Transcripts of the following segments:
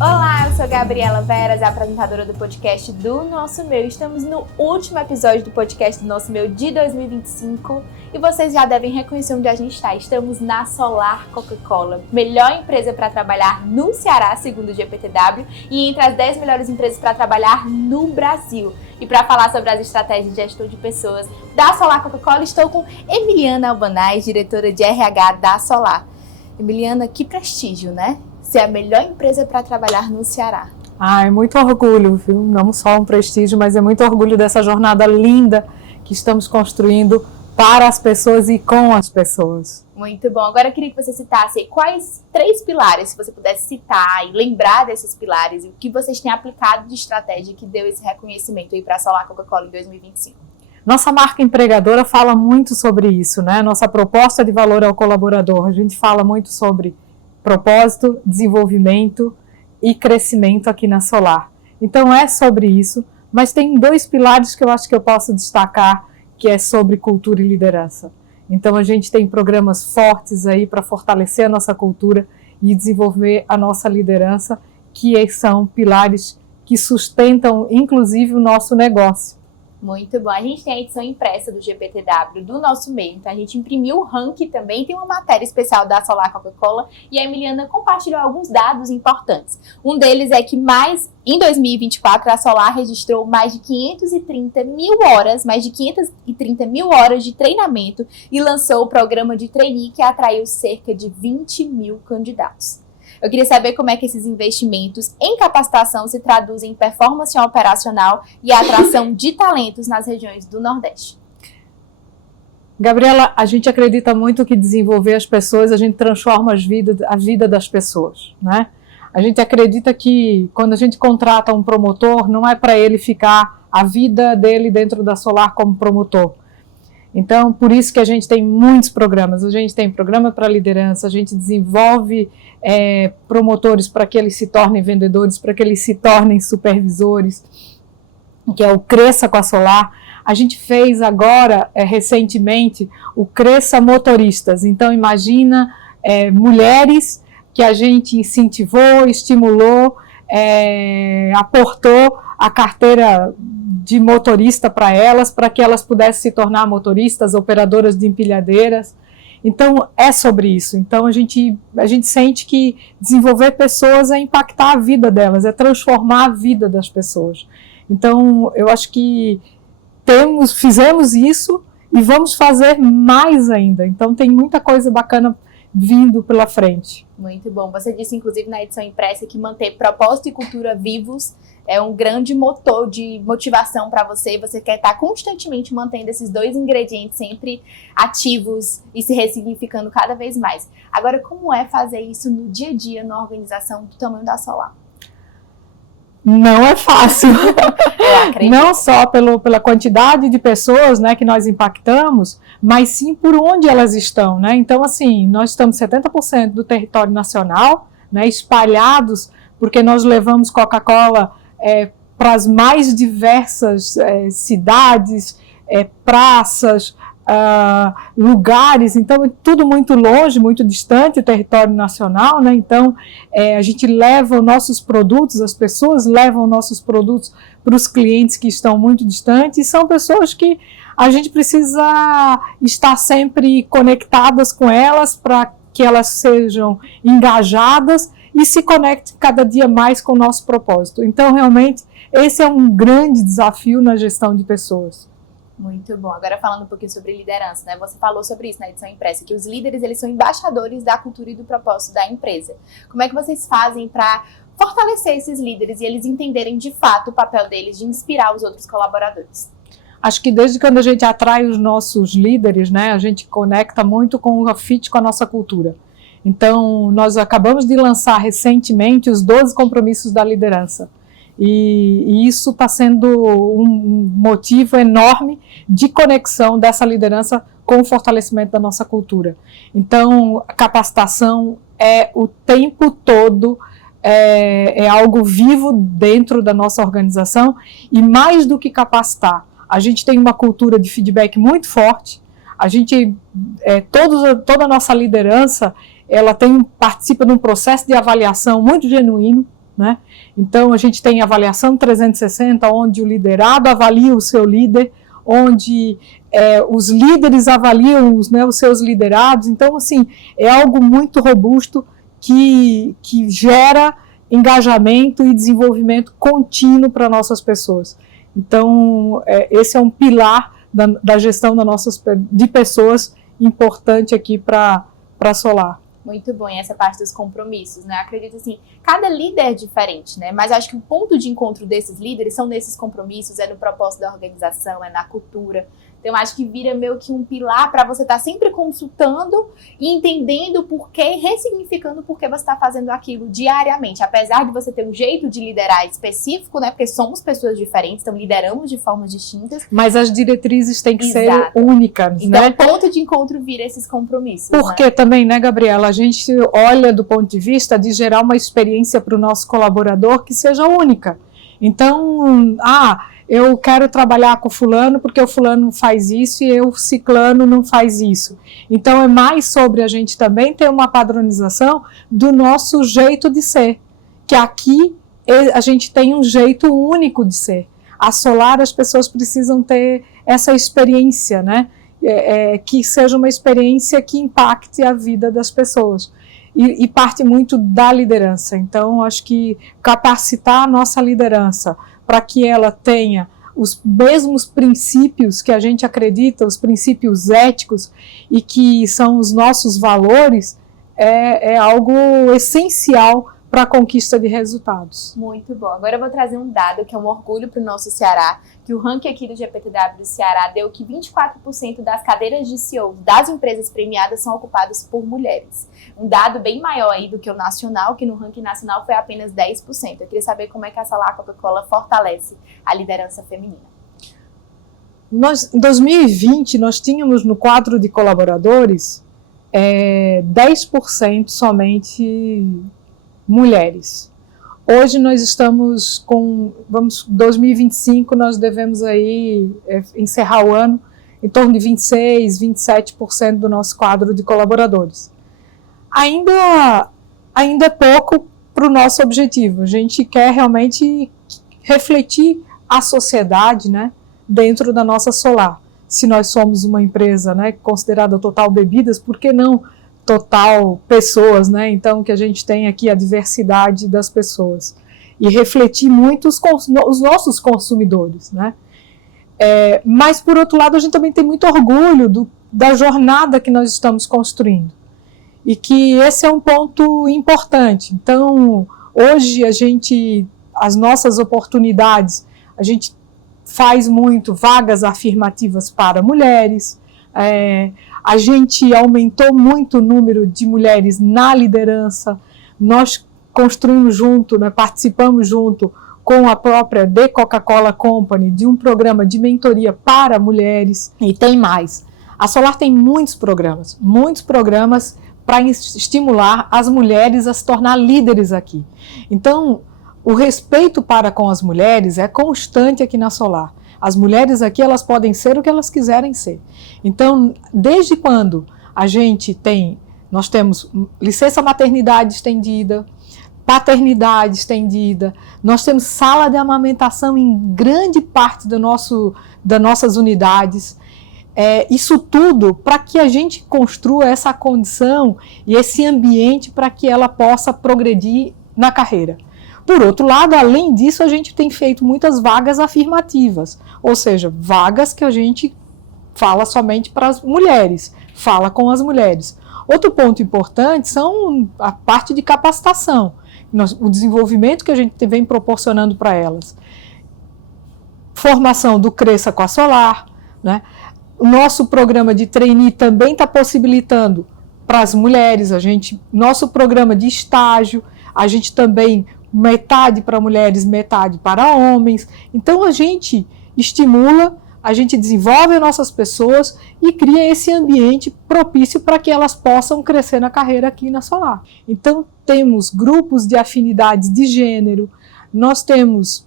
Olá, eu sou Gabriela Veras, apresentadora do podcast do Nosso Meu. Estamos no último episódio do podcast do Nosso Meu de 2025 e vocês já devem reconhecer onde a gente está. Estamos na Solar Coca-Cola, melhor empresa para trabalhar no Ceará, segundo o GPTW, e entre as 10 melhores empresas para trabalhar no Brasil. E para falar sobre as estratégias de gestão de pessoas da Solar Coca-Cola, estou com Emiliana Albanaz, diretora de RH da Solar. Emiliana, que prestígio, né? Ser a melhor empresa para trabalhar no Ceará. É muito orgulho, viu? Não só um prestígio, mas é muito orgulho dessa jornada linda que estamos construindo para as pessoas e com as pessoas. Muito bom. Agora eu queria que você citasse quais 3 pilares, se você pudesse citar e lembrar desses pilares, e o que vocês têm aplicado de estratégia que deu esse reconhecimento aí para a Solar Coca-Cola em 2025. Nossa marca empregadora fala muito sobre isso, né? Nossa proposta de valor ao colaborador. A gente fala muito sobre propósito, desenvolvimento e crescimento aqui na Solar. Então é sobre isso, mas tem 2 pilares que eu acho que eu posso destacar, que é sobre cultura e liderança. Então a gente tem programas fortes aí para fortalecer a nossa cultura e desenvolver a nossa liderança, que são pilares que sustentam inclusive o nosso negócio. Muito bom. A gente tem a edição impressa do GPTW do Nosso Meio, então a gente imprimiu o ranking também, tem uma matéria especial da Solar Coca-Cola e a Emiliana compartilhou alguns dados importantes. Um deles é que em 2024 a Solar registrou mais de 530 mil horas de treinamento e lançou o programa de trainee que atraiu cerca de 20 mil candidatos. Eu queria saber como é que esses investimentos em capacitação se traduzem em performance operacional e atração de talentos nas regiões do Nordeste. Gabriela, a gente acredita muito que desenvolver as pessoas, a gente transforma a vida das pessoas, né? A gente acredita que quando a gente contrata um promotor, não é para ele ficar a vida dele dentro da Solar como promotor. Então, por isso que a gente tem muitos programas. A gente tem programa para liderança, a gente desenvolve promotores para que eles se tornem vendedores, para que eles se tornem supervisores, que é o Cresça com a Solar. A gente fez agora, recentemente, o Cresça Motoristas. Então, imagina mulheres que a gente incentivou, estimulou, aportou a carteira de motorista para que elas pudessem se tornar motoristas, operadoras de empilhadeiras. Então, é sobre isso. Então, a gente sente que desenvolver pessoas é impactar a vida delas, é transformar a vida das pessoas. Então, eu acho que fizemos isso e vamos fazer mais ainda. Então, tem muita coisa bacana vindo pela frente. Muito bom. Você disse, inclusive, na edição impressa que manter propósito e cultura vivos é um grande motor de motivação para você. Você quer estar constantemente mantendo esses 2 ingredientes sempre ativos e se ressignificando cada vez mais. Agora, como é fazer isso no dia a dia, na organização do tamanho da Solar? Não é fácil. Não só pela quantidade de pessoas, né, que nós impactamos, mas sim por onde elas estão, né? Então, assim, nós estamos 70% do território nacional, né, espalhados, porque nós levamos Coca-Cola para as mais diversas cidades, praças, lugares. Então é tudo muito longe, muito distante o território nacional, né? Então a gente leva os nossos produtos, as pessoas levam nossos produtos para os clientes que estão muito distantes, e são pessoas que a gente precisa estar sempre conectadas com elas para que elas sejam engajadas e se conectem cada dia mais com o nosso propósito. Então, realmente, esse é um grande desafio na gestão de pessoas. Muito bom. Agora falando um pouquinho sobre liderança, né? Você falou sobre isso na edição impressa, que os líderes, eles são embaixadores da cultura e do propósito da empresa. Como é que vocês fazem para fortalecer esses líderes e eles entenderem de fato o papel deles de inspirar os outros colaboradores? Acho que desde quando a gente atrai os nossos líderes, né, a gente conecta muito com o fit com a nossa cultura. Então, nós acabamos de lançar recentemente os 12 compromissos da liderança. E isso está sendo um motivo enorme de conexão dessa liderança com o fortalecimento da nossa cultura. Então, a capacitação é o tempo todo, é algo vivo dentro da nossa organização, e mais do que capacitar, a gente tem uma cultura de feedback muito forte, A gente, toda a nossa liderança, ela participa de um processo de avaliação muito genuíno, né? Então, a gente tem avaliação 360, onde o liderado avalia o seu líder, onde os líderes avaliam os seus liderados. Então, assim, é algo muito robusto que gera engajamento e desenvolvimento contínuo para nossas pessoas. Então, esse é um pilar da gestão de pessoas importante aqui para a Solar. Muito bom, e essa parte dos compromissos, né? Acredito assim, cada líder é diferente, né? Mas acho que o ponto de encontro desses líderes são nesses compromissos, é no propósito da organização, é na cultura. Então, acho que vira meio que um pilar para você estar sempre consultando e entendendo o porquê, ressignificando o porquê você está fazendo aquilo diariamente. Apesar de você ter um jeito de liderar específico, né? Porque somos pessoas diferentes, então lideramos de formas distintas. Mas as diretrizes têm que ser únicas, então, né? Então, o ponto de encontro vira esses compromissos. Porque também, né, Gabriela, a gente olha do ponto de vista de gerar uma experiência para o nosso colaborador que seja única. Então, eu quero trabalhar com fulano porque o fulano faz isso e o ciclano não faz isso. Então, é mais sobre a gente também ter uma padronização do nosso jeito de ser. Que aqui a gente tem um jeito único de ser. A Solar, as pessoas precisam ter essa experiência, né? Que seja uma experiência que impacte a vida das pessoas. E parte muito da liderança. Então, acho que capacitar a nossa liderança para que ela tenha os mesmos princípios que a gente acredita, os princípios éticos e que são os nossos valores, é algo essencial para a conquista de resultados. Muito bom. Agora eu vou trazer um dado que é um orgulho para o nosso Ceará, que o ranking aqui do GPTW do Ceará deu que 24% das cadeiras de CEO das empresas premiadas são ocupadas por mulheres. Um dado bem maior aí do que o nacional, que no ranking nacional foi apenas 10%. Eu queria saber como é que a Solar Coca-Cola fortalece a liderança feminina. Em 2020, nós tínhamos no quadro de colaboradores 10% somente mulheres. Hoje nós estamos com, 2025 nós devemos aí encerrar o ano em torno de 26, 27% do nosso quadro de colaboradores. Ainda é pouco para o nosso objetivo. A gente quer realmente refletir a sociedade, né, dentro da nossa Solar. Se nós somos uma empresa, né, considerada Total Bebidas, por que não Total Pessoas, né? Então, que a gente tem aqui a diversidade das pessoas. E refletir muito os nossos consumidores, né? Mas, por outro lado, a gente também tem muito orgulho da jornada que nós estamos construindo. E que esse é um ponto importante. Então, hoje, as nossas oportunidades, a gente faz muito vagas afirmativas para mulheres, a gente aumentou muito o número de mulheres na liderança, nós construímos junto, né, participamos junto com a própria The Coca-Cola Company de um programa de mentoria para mulheres, e tem mais. A Solar tem muitos programas para estimular as mulheres a se tornar líderes aqui. Então, o respeito para com as mulheres é constante aqui na Solar. As mulheres aqui, elas podem ser o que elas quiserem ser. Então, desde quando nós temos licença maternidade estendida, paternidade estendida, nós temos sala de amamentação em grande parte das nossas unidades. Isso tudo para que a gente construa essa condição e esse ambiente para que ela possa progredir na carreira. Por outro lado, além disso, a gente tem feito muitas vagas afirmativas, ou seja, vagas que a gente fala somente para as mulheres, fala com as mulheres. Outro ponto importante são a parte de capacitação, o desenvolvimento que a gente vem proporcionando para elas. Formação do Cresça com a Solar, né? O nosso programa de trainee também está possibilitando para as mulheres, nosso programa de estágio, a gente também metade para mulheres, metade para homens. Então a gente estimula, a gente desenvolve as nossas pessoas e cria esse ambiente propício para que elas possam crescer na carreira aqui na Solar. Então temos grupos de afinidades de gênero, nós temos...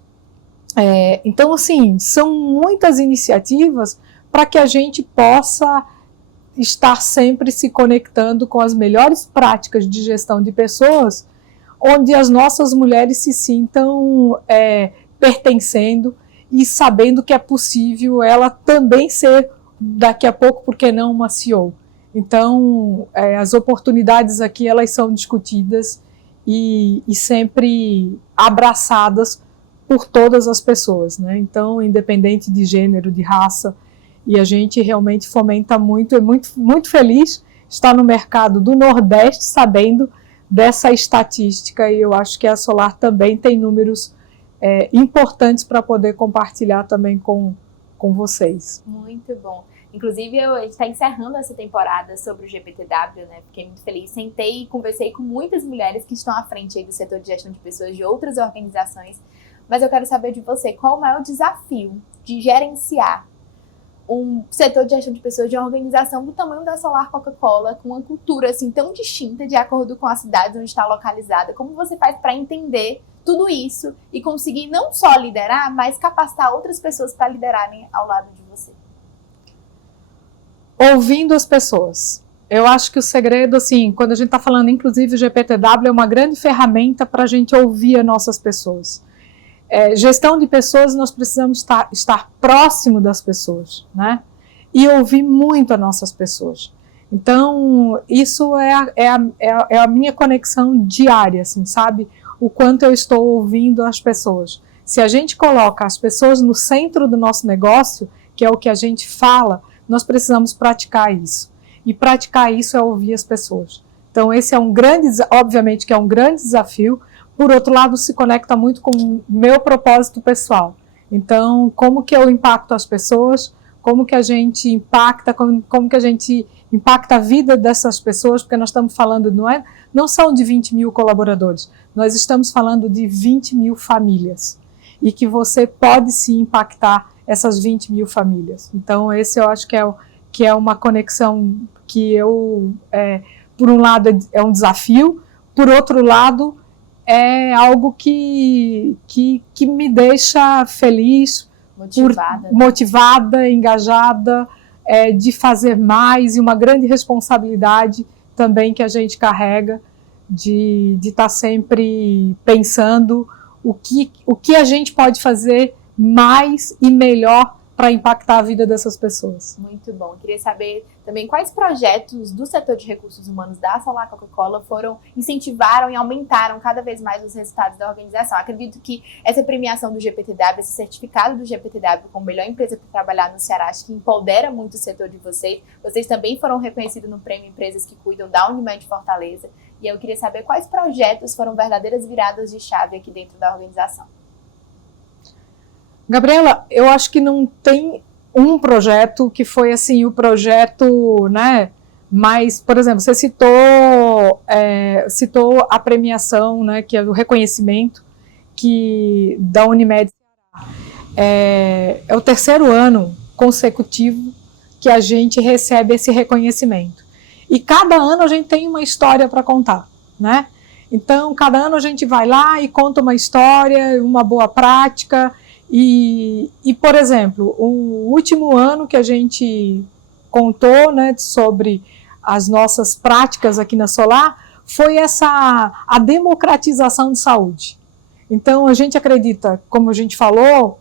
então assim, são muitas iniciativas para que a gente possa estar sempre se conectando com as melhores práticas de gestão de pessoas, onde as nossas mulheres se sintam pertencendo e sabendo que é possível ela também ser, daqui a pouco, por que não, uma CEO. Então, as oportunidades aqui, elas são discutidas e sempre abraçadas por todas as pessoas, né? Então, independente de gênero, de raça, e a gente realmente fomenta muito, é muito feliz estar no mercado do Nordeste sabendo dessa estatística, e eu acho que a Solar também tem números importantes para poder compartilhar também com vocês. Muito bom. Inclusive, a gente está encerrando essa temporada sobre o GPTW, né? Fiquei muito feliz. Sentei e conversei com muitas mulheres que estão à frente aí do setor de gestão de pessoas de outras organizações, mas eu quero saber de você, qual o maior desafio de gerenciar um setor de gestão de pessoas de uma organização do tamanho da Solar Coca-Cola, com uma cultura assim tão distinta de acordo com a cidade onde está localizada? Como você faz para entender tudo isso e conseguir não só liderar, mas capacitar outras pessoas para liderarem ao lado de você? Ouvindo as pessoas. Eu acho que o segredo, assim, quando a gente está falando, inclusive o GPTW é uma grande ferramenta para a gente ouvir as nossas pessoas. Gestão de pessoas, nós precisamos estar próximo das pessoas, né? E ouvir muito as nossas pessoas. Então, isso é a minha conexão diária, assim, sabe? O quanto eu estou ouvindo as pessoas. Se a gente coloca as pessoas no centro do nosso negócio, que é o que a gente fala, nós precisamos praticar isso. E praticar isso é ouvir as pessoas. Então, esse é obviamente que é um grande desafio. Por outro lado, se conecta muito com o meu propósito pessoal. Então, como que eu impacto as pessoas, como que a gente impacta, como que a gente impacta a vida dessas pessoas, porque nós estamos falando, não são de 20 mil colaboradores, nós estamos falando de 20 mil famílias. E que você pode sim impactar essas 20 mil famílias. Então, esse eu acho que é uma conexão que por um lado, é um desafio, por outro lado, é algo que me deixa feliz, motivada, engajada, de fazer mais, e uma grande responsabilidade também que a gente carrega de estar sempre pensando o que a gente pode fazer mais e melhor para impactar a vida dessas pessoas. Muito bom. Eu queria saber também quais projetos do setor de recursos humanos da Solar Coca-Cola incentivaram e aumentaram cada vez mais os resultados da organização. Acredito que essa premiação do GPTW, esse certificado do GPTW como melhor empresa para trabalhar no Ceará, acho que empodera muito o setor de vocês. Vocês também foram reconhecidos no prêmio Empresas que Cuidam da Unimed Fortaleza. E eu queria saber quais projetos foram verdadeiras viradas de chave aqui dentro da organização. Gabriela, eu acho que não tem um projeto que foi assim o projeto, né? Mas, por exemplo, você citou a premiação, né? Que é o reconhecimento da Unimed. É o terceiro ano consecutivo que a gente recebe esse reconhecimento. E cada ano a gente tem uma história para contar, né? Então, cada ano a gente vai lá e conta uma história, uma boa prática. E, por exemplo, o último ano que a gente contou, né, sobre as nossas práticas aqui na Solar foi a democratização de saúde. Então, a gente acredita, como a gente falou,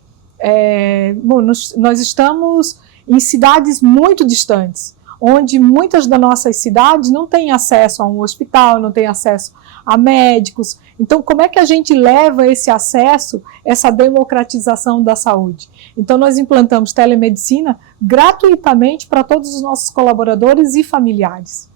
nós estamos em cidades muito distantes, onde muitas das nossas cidades não têm acesso a um hospital, não têm acesso a médicos. Então, como é que a gente leva esse acesso, essa democratização da saúde? Então, nós implantamos telemedicina gratuitamente para todos os nossos colaboradores e familiares.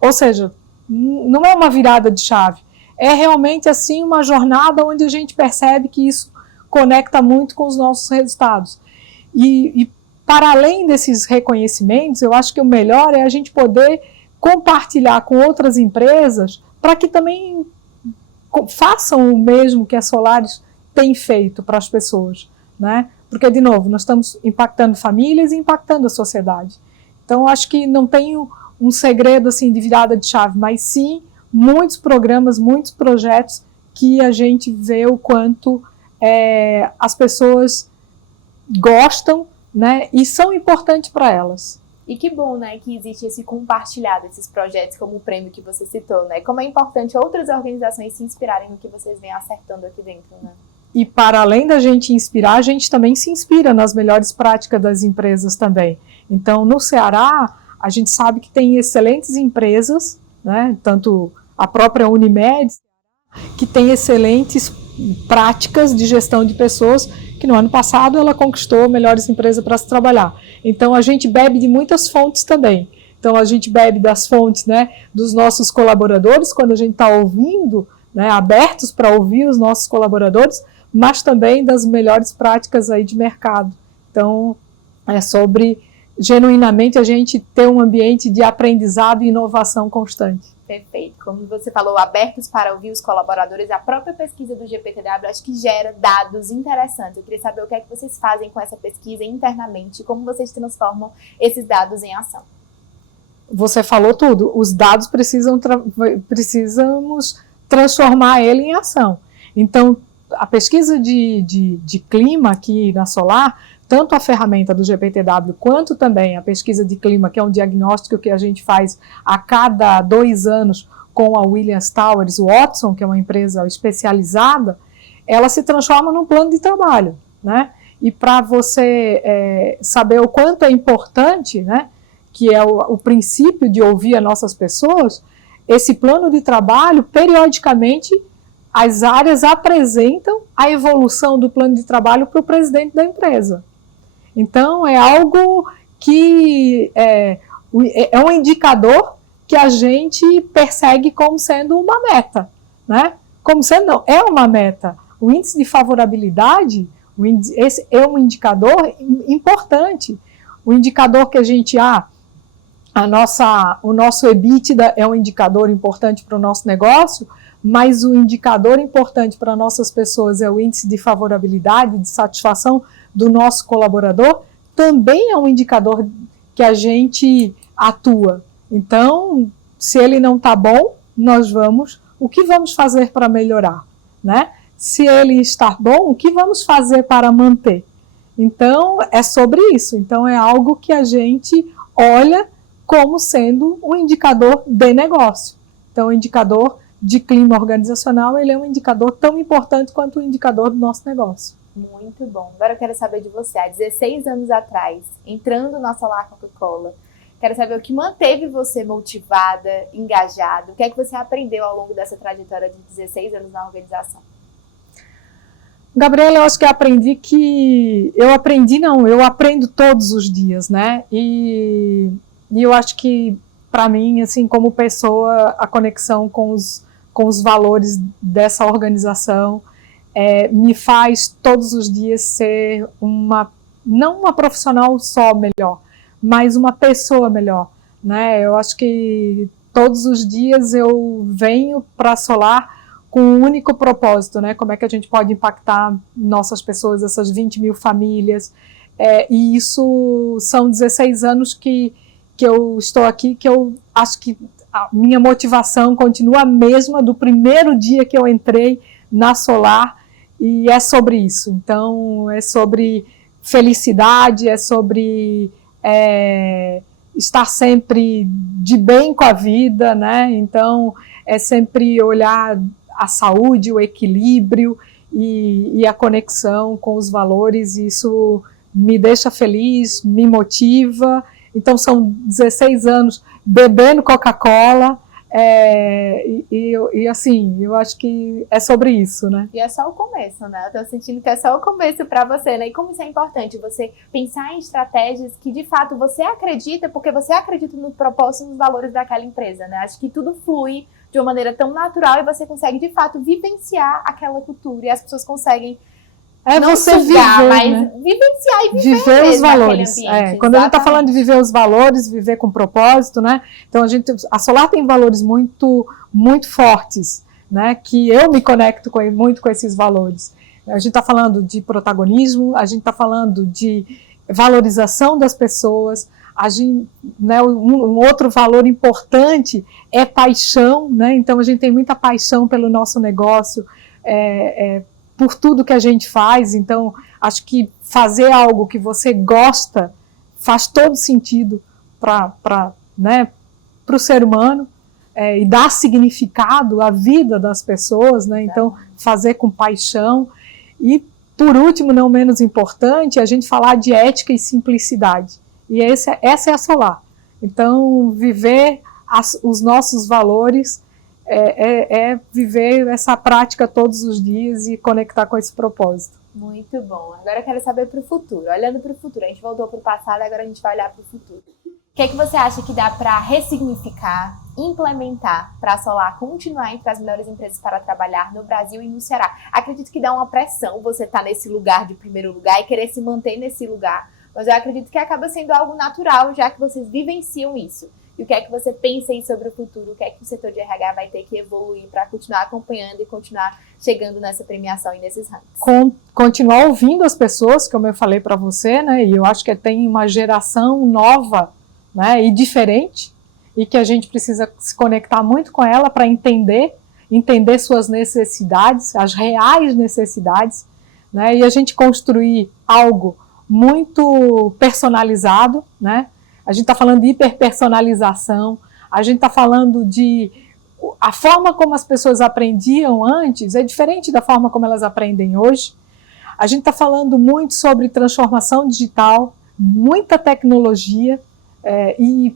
Ou seja, não é uma virada de chave, é realmente assim uma jornada onde a gente percebe que isso conecta muito com os nossos resultados. E para além desses reconhecimentos, eu acho que o melhor é a gente poder compartilhar com outras empresas para que também façam o mesmo que a Solaris tem feito para as pessoas, né? Porque, de novo, nós estamos impactando famílias e impactando a sociedade. Então, acho que não tem um segredo assim, de virada de chave, mas sim muitos programas, muitos projetos que a gente vê o quanto as pessoas gostam, né? E são importantes para elas. E que bom, né, que existe esse compartilhar desses projetos, como o prêmio que você citou, né? Como é importante outras organizações se inspirarem no que vocês vêm acertando aqui dentro, né? E para além da gente inspirar, a gente também se inspira nas melhores práticas das empresas também. Então, no Ceará, a gente sabe que tem excelentes empresas, né, tanto a própria Unimed, que tem excelentes práticas de gestão de pessoas, que no ano passado ela conquistou melhores empresas para se trabalhar. Então, a gente bebe de muitas fontes também. Então, a gente bebe das fontes, né, dos nossos colaboradores, quando a gente está ouvindo, né, abertos para ouvir os nossos colaboradores, mas também das melhores práticas aí de mercado. Então, é sobre, genuinamente, a gente ter um ambiente de aprendizado e inovação constante. Perfeito. Como você falou, abertos para ouvir os colaboradores, a própria pesquisa do GPTW acho que gera dados interessantes. Eu queria saber o que é que vocês fazem com essa pesquisa internamente, como vocês transformam esses dados em ação. Você falou tudo. Os dados precisamos transformar ele em ação. Então, a pesquisa de clima aqui na Solar, tanto a ferramenta do GPTW quanto também a pesquisa de clima, que é um diagnóstico que a gente faz a cada 2 anos com a Williams Towers Watson, que é uma empresa especializada, ela se transforma num plano de trabalho, né? E para você saber o quanto é importante, né, que é o princípio de ouvir as nossas pessoas, esse plano de trabalho, periodicamente, as áreas apresentam a evolução do plano de trabalho para o presidente da empresa. Então, é algo que é um indicador que a gente persegue como sendo uma meta, né? Como sendo, não, é uma meta. O índice de favorabilidade, esse é um indicador importante. O indicador que a gente, o nosso EBITDA é um indicador importante para o nosso negócio, mas o indicador importante para nossas pessoas é o índice de favorabilidade, de satisfação do nosso colaborador, também é um indicador que a gente atua. Então, se ele não está bom, o que vamos fazer para melhorar, né? Se ele está bom, o que vamos fazer para manter? Então, é sobre isso. Então, é algo que a gente olha como sendo um indicador de negócio. Então, o indicador de clima organizacional, ele é um indicador tão importante quanto o indicador do nosso negócio. Muito bom. Agora eu quero saber de você, há 16 anos atrás, entrando na Solar Coca-Cola, quero saber o que manteve você motivada, engajada, o que é que você aprendeu ao longo dessa trajetória de 16 anos na organização? Gabriela, eu acho que eu aprendo todos os dias, né? E eu acho que, para mim, assim, como pessoa, a conexão com os valores dessa organização me faz todos os dias ser não uma profissional só melhor, mas uma pessoa melhor, né? Eu acho que todos os dias eu venho para a Solar com um único propósito, né? Como é que a gente pode impactar nossas pessoas, essas 20 mil famílias, e isso são 16 anos que eu estou aqui, que eu acho que a minha motivação continua a mesma do primeiro dia que eu entrei na Solar, e é sobre isso. Então, é sobre felicidade, é sobre estar sempre de bem com a vida, né? Então, é sempre olhar a saúde, o equilíbrio e a conexão com os valores. Isso me deixa feliz, me motiva. Então, são 16 anos bebendo Coca-Cola, e assim, eu acho que é sobre isso, né? E é só o começo, né? Eu tô sentindo que é só o começo para você, né? E como isso é importante, você pensar em estratégias que, de fato, você acredita, porque você acredita no propósito e nos valores daquela empresa, né? Acho que tudo flui de uma maneira tão natural e você consegue, de fato, vivenciar aquela cultura e as pessoas conseguem não você sugar, viver, mas né? Vivenciar e viver os valores. Quando a gente está exatamente. falando de viver os valores, viver com propósito, né? Então a Solar tem valores muito, muito fortes, né? Que eu me conecto muito com esses valores. A gente está falando de protagonismo, a gente está falando de valorização das pessoas. Né, um outro valor importante é paixão, né? Então a gente tem muita paixão pelo nosso negócio, por tudo que a gente faz. Então acho que fazer algo que você gosta faz todo sentido para né, o ser humano e dar significado à vida das pessoas, né? Então, fazer com paixão. E, por último, não menos importante, a gente falar de ética e simplicidade. E essa é a Solar. Então, viver os nossos valores viver essa prática todos os dias e conectar com esse propósito. Muito bom. Agora eu quero saber para o futuro. Olhando para o futuro, a gente voltou para o passado, agora a gente vai olhar para o futuro. O que é que você acha que dá para ressignificar, implementar para a Solar continuar entre as melhores empresas para trabalhar no Brasil e no Ceará? Acredito que dá uma pressão você estar nesse lugar de primeiro lugar e querer se manter nesse lugar, mas eu acredito que acaba sendo algo natural, já que vocês vivenciam isso. E o que é que você pensa aí sobre o futuro? O que é que o setor de RH vai ter que evoluir para continuar acompanhando e continuar chegando nessa premiação e nesses rankings? Continuar ouvindo as pessoas, como eu falei para você, né? E eu acho que tem uma geração nova, né, e diferente, e que a gente precisa se conectar muito com ela para entender suas necessidades, as reais necessidades, né? E a gente construir algo muito personalizado, né? A gente está falando de hiperpersonalização, a gente está falando de... A forma como as pessoas aprendiam antes é diferente da forma como elas aprendem hoje. A gente está falando muito sobre transformação digital, muita tecnologia e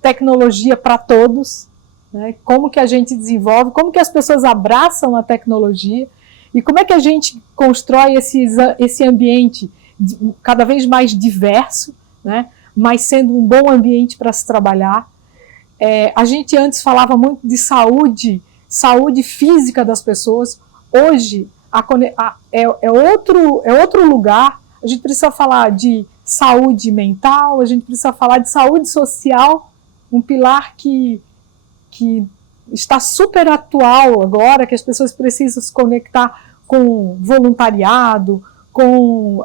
tecnologia para todos, né? Como que a gente desenvolve, como que as pessoas abraçam a tecnologia e como é que a gente constrói esse ambiente cada vez mais diverso, né? Mas sendo um bom ambiente para se trabalhar. A gente antes falava muito de saúde física das pessoas. Hoje é outro lugar. A gente precisa falar de saúde mental, a gente precisa falar de saúde social, um pilar que está super atual agora, que as pessoas precisam se conectar com voluntariado, com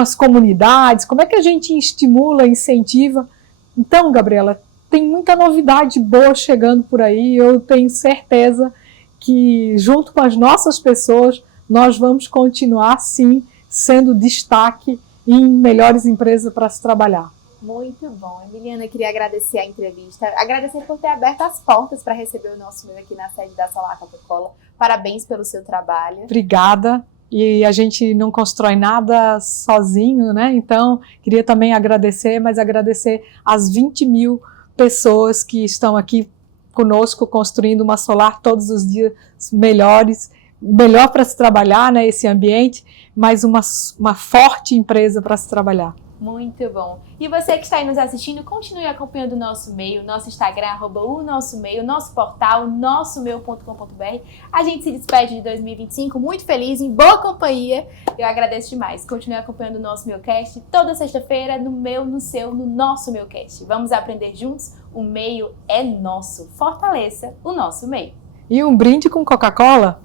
as comunidades, como é que a gente estimula, incentiva. Então, Gabriela, tem muita novidade boa chegando por aí, eu tenho certeza que junto com as nossas pessoas, nós vamos continuar, sim, sendo destaque em melhores empresas para se trabalhar. Muito bom. Emiliana, queria agradecer a entrevista, agradecer por ter aberto as portas para receber o nosso meio aqui na sede da Solar Coca-Cola. Parabéns pelo seu trabalho. Obrigada. E a gente não constrói nada sozinho, né? Então, queria também agradecer as 20 mil pessoas que estão aqui conosco construindo uma Solar todos os dias melhor para se trabalhar, né? Esse ambiente, mas uma forte empresa para se trabalhar. Muito bom. E você que está aí nos assistindo, continue acompanhando o nosso meio, nosso Instagram, @o_nosso_meio, nosso portal, nossomeu.com.br. A gente se despede de 2025 muito feliz, em boa companhia. Eu agradeço demais. Continue acompanhando o nosso Meucast toda sexta-feira, no meu, no seu, no nosso Meucast. Vamos aprender juntos? O meio é nosso. Fortaleça o nosso meio. E um brinde com Coca-Cola?